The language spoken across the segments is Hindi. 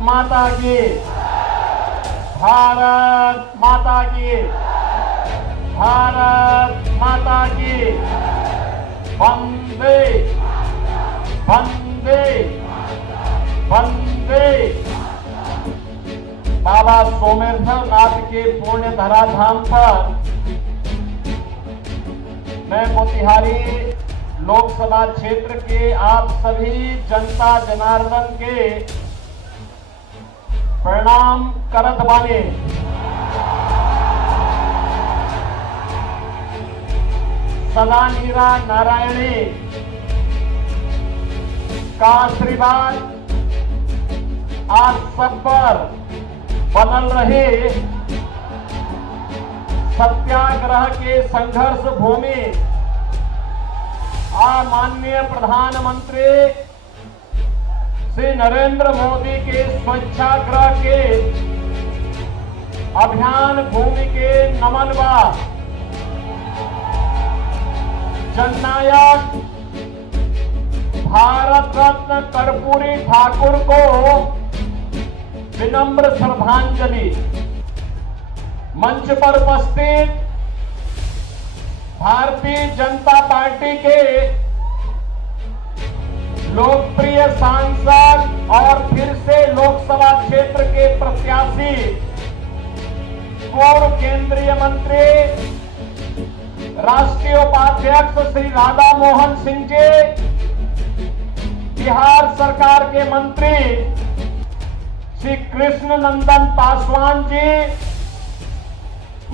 माता की, भारत माता की, भारत माता की। वंदे वंदे वंदे। बाबा सोमेश्वर नाथ के पुण्य धराधाम पर मैं मोतिहारी लोकसभा क्षेत्र के आप सभी जनता जनार्दन के प्रणाम करत बानी। सदा नीरा नारायणी का आशीर्वाद आप सब पर बनल रहे। सत्याग्रह के संघर्ष भूमि माननीय प्रधानमंत्री श्री नरेंद्र मोदी के स्वच्छाग्रह के अभियान भूमि के नमन बा। जननायक भारत रत्न कर्पूरी ठाकुर को विनम्र श्रद्धांजलि। मंच पर उपस्थित भारतीय जनता पार्टी के लोकप्रिय सांसद और फिर से लोकसभा क्षेत्र के प्रत्याशी पूर्व केंद्रीय मंत्री राष्ट्रीय उपाध्यक्ष श्री राधा मोहन सिंह जी, बिहार सरकार के मंत्री श्री कृष्ण नंदन पासवान जी,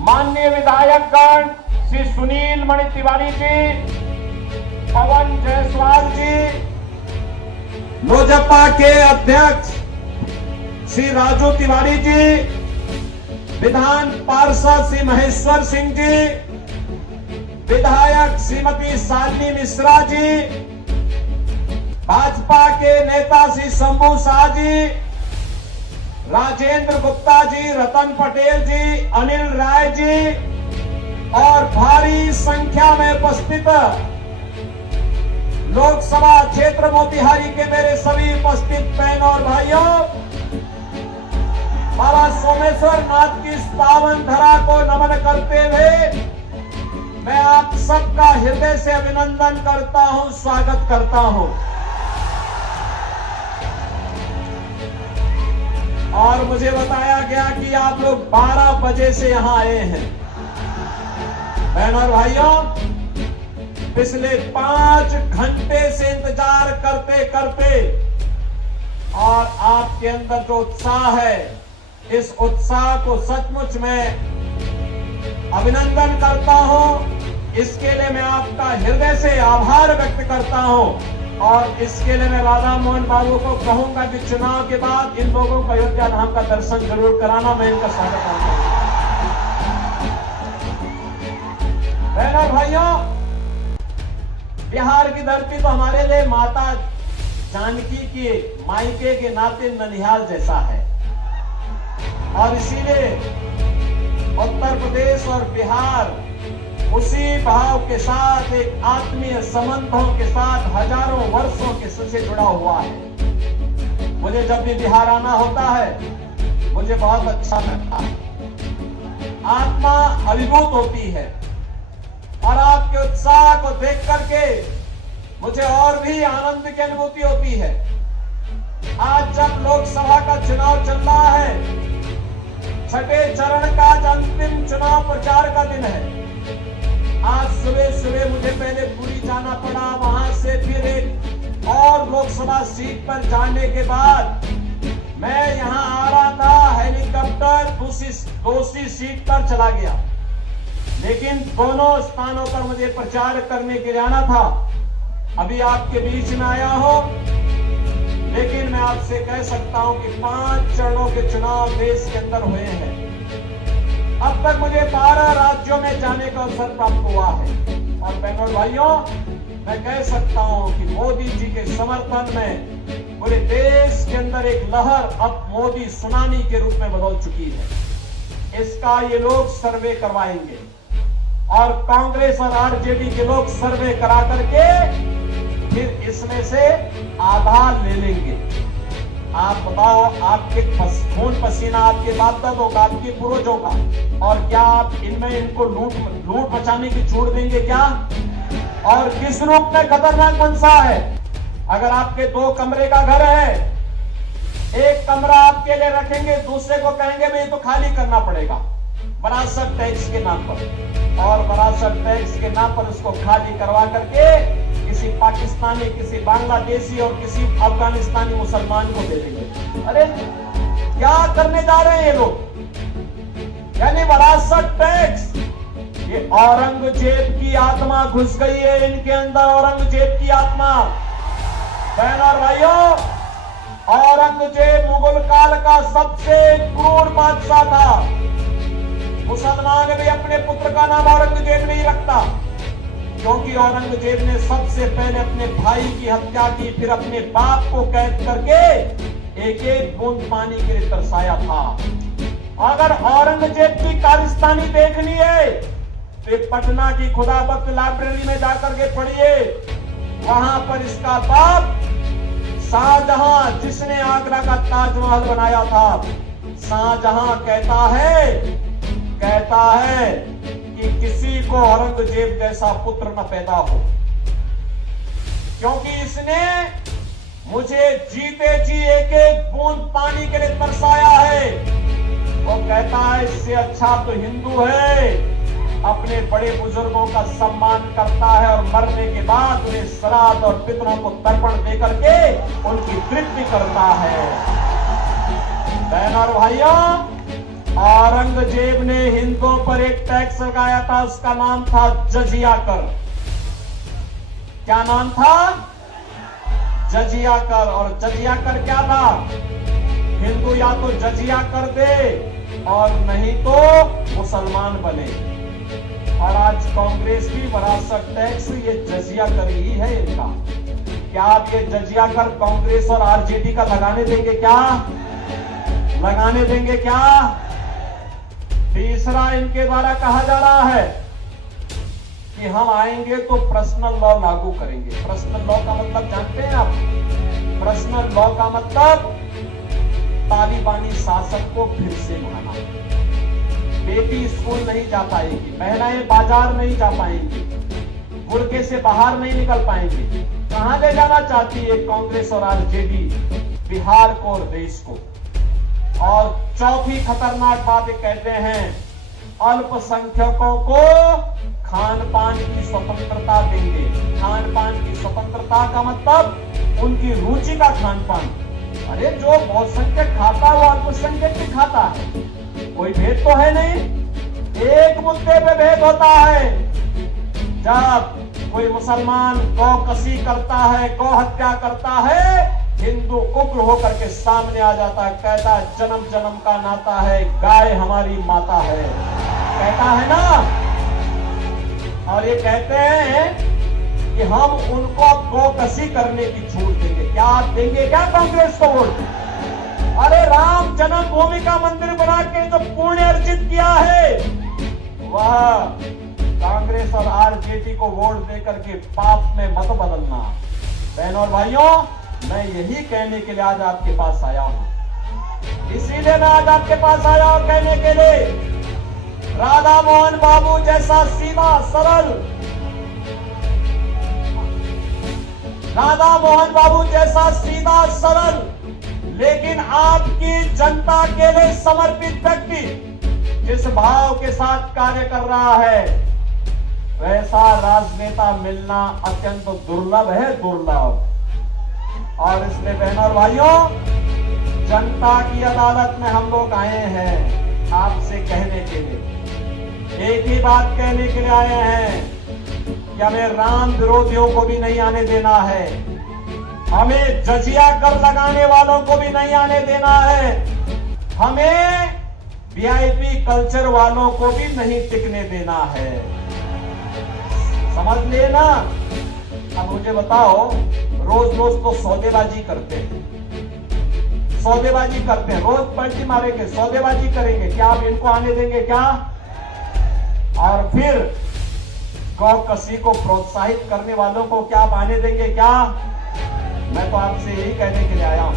माननीय विधायकगण श्री सुनील मणि तिवारी जी, पवन जायसवाल जी, लोजपा के अध्यक्ष श्री राजू तिवारी जी, विधान पार्षद श्री महेश्वर सिंह जी, विधायक श्रीमती शालिनी मिश्रा जी, भाजपा के नेता श्री शंभू शाह जी, राजेंद्र गुप्ता जी, रतन पटेल जी, अनिल राय जी और भारी संख्या में उपस्थित लोकसभा क्षेत्र मोतिहारी के मेरे सभी उपस्थित बहन और भाइयों, बाबा सोमेश्वर नाथ की इस पावन धरा को नमन करते हुए मैं आप सबका हृदय से अभिनंदन करता हूं, स्वागत करता हूं। और मुझे बताया गया कि आप लोग 12 बजे से यहां आए हैं। बहनों और भाइयों, पिछले 5 घंटे से इंतजार करते करते और आपके अंदर जो उत्साह है, इस उत्साह को सचमुच मैं अभिनंदन करता हूं। इसके लिए मैं आपका हृदय से आभार व्यक्त करता हूं और इसके लिए मैं राधा मोहन बाबू को कहूंगा कि चुनाव के बाद इन लोगों को अयोध्या धाम का दर्शन जरूर कराना। मैं इनका स्वागत करता हूं। बहनों भाइयों, बिहार की धरती तो हमारे लिए माता जानकी के मायके के नाते ननिहाल जैसा है और इसीलिए उत्तर प्रदेश और बिहार उसी भाव के साथ, एक आत्मीय संबंधों के साथ हजारों वर्षों के से जुड़ा हुआ है। मुझे जब भी बिहार आना होता है मुझे बहुत अच्छा लगता है, आत्मा अभिभूत होती है और आपके उत्साह को देख करके मुझे और भी आनंद की अनुभूति होती है। आज जब लोकसभा का चुनाव चल रहा है, छठे चरण का अंतिम चुनाव प्रचार का दिन है। आज सुबह सुबह मुझे पहले पुरी जाना पड़ा, वहां से फिर एक और लोकसभा सीट पर जाने के बाद मैं यहां आ रहा था, हेलीकॉप्टर दूसरी सीट पर चला गया। लेकिन दोनों स्थानों पर मुझे प्रचार करने के लिए आना था। अभी आपके बीच में आया हूं, लेकिन मैं आपसे कह सकता हूं कि 5 चरणों के चुनाव देश के अंदर हुए हैं। अब तक मुझे 12 राज्यों में जाने का अवसर प्राप्त हुआ है और बहनों भाइयों, मैं कह सकता हूं कि मोदी जी के समर्थन में पूरे देश के अंदर एक लहर अब मोदी सुनामी के रूप में बदल चुकी है। इसका ये लोग सर्वे करवाएंगे और कांग्रेस और आरजेडी के लोग सर्वे करा करके फिर इसमें से आधार ले लेंगे। आप बताओ, आपके खून पसीना आपके बाप दादों का, आपके पूर्वजों का, और क्या आप इनमें इनको लूट मचाने की छूट देंगे क्या? और किस रूप में खतरनाक मनसा है? अगर आपके 2 कमरे का घर है, एक कमरा आपके लिए रखेंगे, दूसरे को कहेंगे भाई तो खाली करना पड़ेगा वरासत टैक्स के नाम पर, और वरासत टैक्स के नाम पर उसको खाली करवा करके किसी पाकिस्तानी, किसी बांग्लादेशी और किसी अफगानिस्तानी मुसलमान को दे देंगे। अरे क्या करने जा रहे हैं ये लोग? यानी वरासत टैक्स, ये औरंगजेब की आत्मा घुस गई है इनके अंदर, औरंगजेब की आत्मा। बहन और भाइयों, औरंगजेब मुगल काल का सबसे क्रूर बादशाह था। मुसलमान भी अपने पुत्र का नाम औरंगजेब नहीं रखता, क्योंकि औरंगजेब ने सबसे पहले अपने भाई की हत्या की, फिर अपने बाप को कैद करके एक एक बूंद पानी के लिए तरसाया था। अगर औरंगजेब की कारस्तानी देखनी है तो पटना की खुदाबख्श लाइब्रेरी में जाकर के पढ़िए। वहां पर इसका बाप शाहजहां, जिसने आगरा का ताजमहल बनाया था, शाहजहां कहता है कि किसी को औरंगजेब जैसा पुत्र न पैदा हो, क्योंकि इसने मुझे जीते जी एक एक बूंद पानी के लिए तरसाया है। वो कहता है इससे अच्छा तो हिंदू है, अपने बड़े बुजुर्गों का सम्मान करता है और मरने के बाद उन्हें श्राद्ध और पितरों को तर्पण देकर के उनकी तृप्ति करता है। बहन और भाइयों, औरंगजेब ने हिंदुओं पर एक टैक्स लगाया था, उसका नाम था जजिया कर। क्या नाम था? जजिया कर। और जजिया कर क्या था? हिंदू या तो जजिया कर दे और नहीं तो मुसलमान बने। और आज कांग्रेस की वरासत टैक्स ये जजिया कर ही है इनका। क्या आप ये जजिया कर कांग्रेस और आरजेडी का लगाने देंगे क्या? लगाने देंगे क्या? तीसरा, इनके द्वारा कहा जा रहा है कि हम आएंगे तो पर्सनल लॉ लागू करेंगे। पर्सनल लॉ का मतलब जानते हैं आप? पर्सनल लॉ का मतलब तालिबानी शासक को फिर से लाना। बेटी स्कूल नहीं जा पाएगी, महिलाएं बाजार नहीं जा पाएंगी, बुर्के से बाहर नहीं निकल पाएंगी। कहां ले जाना चाहती है कांग्रेस और आरजेडी? बिहार को और देश को। और चौथी खतरनाक बात कहते हैं, अल्पसंख्यकों को खान पान की स्वतंत्रता देंगे। खान पान की स्वतंत्रता का मतलब उनकी रुचि का खान पान। अरे जो बहुसंख्यक खाता है वो अल्पसंख्यक भी खाता है, कोई भेद तो है नहीं। एक मुद्दे पे भेद होता है, जब कोई मुसलमान गौ कसी करता है, गौ हत्या करता है, हिंदू उग्र होकर के सामने आ जाता है, कहता है जन्म जन्म का नाता है, गाय हमारी माता है, कहता है ना। और ये कहते हैं कि हम उनको गौ कसी करने की छूट देंगे। क्या आप देंगे क्या कांग्रेस को वोट? अरे राम जन्मभूमि का मंदिर बना के जो पुण्य अर्जित किया है, वह कांग्रेस और आरजेडी को वोट देकर के पाप में मत बदलना। बहनों और भाइयों, मैं यही कहने के लिए आज आपके पास आया हूं। इसीलिए मैं आज आपके पास आया हूं कहने के लिए, राधा मोहन बाबू जैसा सीधा सरल, राधा मोहन बाबू जैसा सीधा सरल लेकिन आपकी जनता के लिए समर्पित व्यक्ति जिस भाव के साथ कार्य कर रहा है, वैसा राजनेता मिलना अत्यंत दुर्लभ है, दुर्लभ। और इसलिए बहनों और भाइयों, जनता की अदालत में हम लोग आए हैं आपसे कहने के लिए, एक ही बात कहने के लिए आए हैं कि हमें राम विरोधियों को भी नहीं आने देना है, हमें जजिया कर लगाने वालों को भी नहीं आने देना है, हमें वीआईपी कल्चर वालों को भी नहीं टिकने देना है। समझ लेना। अब मुझे बताओ, रोज रोज तो सौदेबाजी करते हैं, सौदेबाजी करते हैं, रोज पलटी मारेंगे, सौदेबाजी करेंगे, क्या आप इनको आने देंगे क्या? और फिर गौ कसी को प्रोत्साहित करने वालों को क्या आप आने देंगे क्या? मैं तो आपसे यही कहने के लिए आया हूं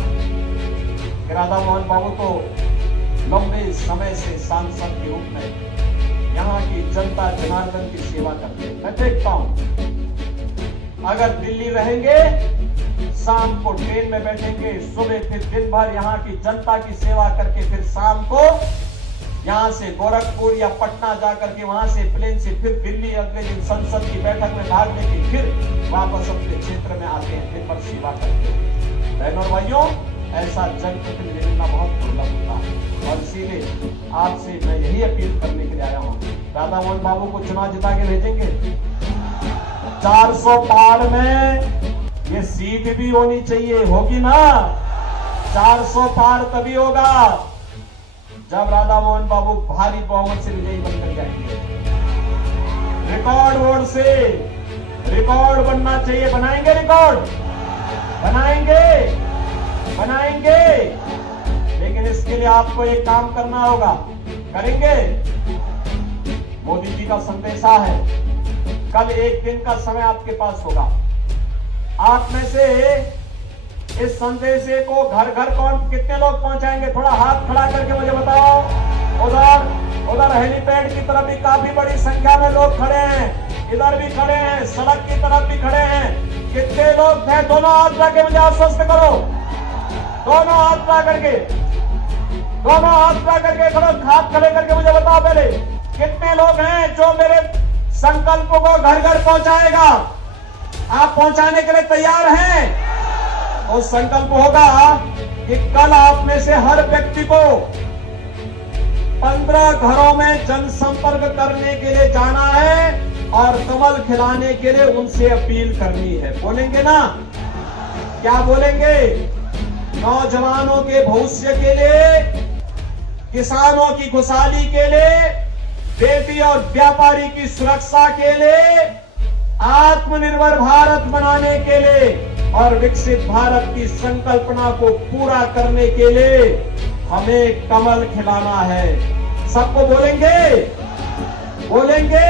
कि राधा मोहन बाबू तो लंबे समय से सांसद के रूप में यहाँ की जनता जनार्दन की सेवा करते हैं। मैं देखता हूं, अगर दिल्ली रहेंगे, शाम को ट्रेन में बैठेंगे, सुबह फिर दिन भर यहाँ की जनता की सेवा करके फिर शाम को यहाँ से गोरखपुर या पटना जाकर के वहां से प्लेन से फिर दिल्ली अगले दिन संसद की बैठक में भाग लेके फिर वापस अपने क्षेत्र में आते हैं, दिन भर सेवा करते हैं। बहनों और भाइयों, ऐसा जनप्रतिनिधि मिलना बहुत दुर्लभ होता है और इसीलिए आपसे मैं यही अपील करने के लिए आया हूँ, राधा मोहन बाबू को चुनाव जिता के भेजेंगे। 400 पार में ये सीट भी होनी चाहिए, होगी ना? 400 पार तभी होगा जब राधा मोहन बाबू भारी बहुमत से विजयी बनकर जाएंगे। रिकॉर्ड वोट से रिकॉर्ड बनना चाहिए। बनाएंगे रिकॉर्ड, बनाएंगे, लेकिन इसके लिए आपको एक काम करना होगा। करेंगे? मोदी जी का संदेशा है, कल एक दिन का समय आपके पास होगा। आप में से इस संदेशे को घर घर कौन कितने लोग पहुंचाएंगे? थोड़ा हाथ खड़ा करके मुझे बताओ। उधर हेलीपैड की तरफ भी काफी बड़ी संख्या में लोग खड़े हैं, इधर भी खड़े हैं, सड़क की तरफ भी खड़े हैं। कितने लोग हैं? दोनों हाथ ला के मुझे आश्वस्त करो। दोनों हाथ ला करके खड़ो, हाथ खड़े करके मुझे बताओ पहले कितने लोग हैं जो मेरे संकल्प को घर घर पहुंचाएगा? आप पहुंचाने के लिए तैयार हैं? तो संकल्प होगा कि कल आप में से हर व्यक्ति को 15 घरों में जनसंपर्क करने के लिए जाना है और कमल खिलाने के लिए उनसे अपील करनी है। बोलेंगे ना? क्या बोलेंगे? नौजवानों के भविष्य के लिए, किसानों की खुशहाली के लिए, बेटी और व्यापारी की सुरक्षा के लिए, आत्मनिर्भर भारत बनाने के लिए और विकसित भारत की संकल्पना को पूरा करने के लिए हमें कमल खिलाना है। सबको बोलेंगे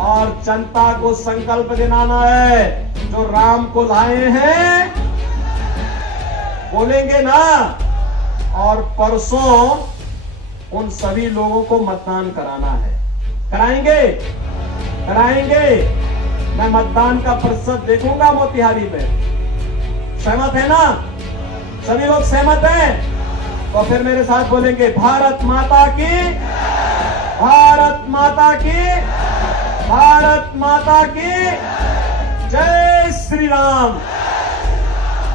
और जनता को संकल्प दिलाना है, जो राम को लाए हैं। बोलेंगे ना? और परसों उन सभी लोगों को मतदान कराना है। कराएंगे। मैं मतदान का प्रतिशत देखूंगा मोतिहारी में। सहमत है ना? सभी लोग सहमत हैं? तो फिर मेरे साथ बोलेंगे, भारत माता की, भारत माता की, भारत माता की जय श्री राम,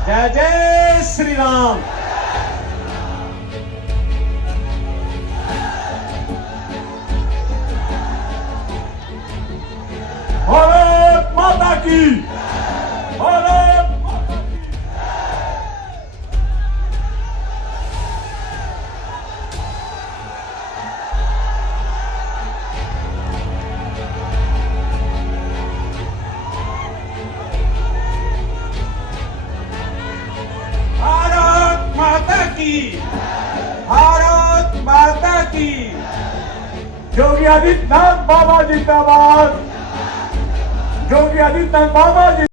जय जय श्री राम। भारत माता की, भारत माता की। भारत माता की, भारत माता की। योगी आदित्यनाथ बाबा जिंदाबाद, योगी आदित्यनाथ बाबा जी।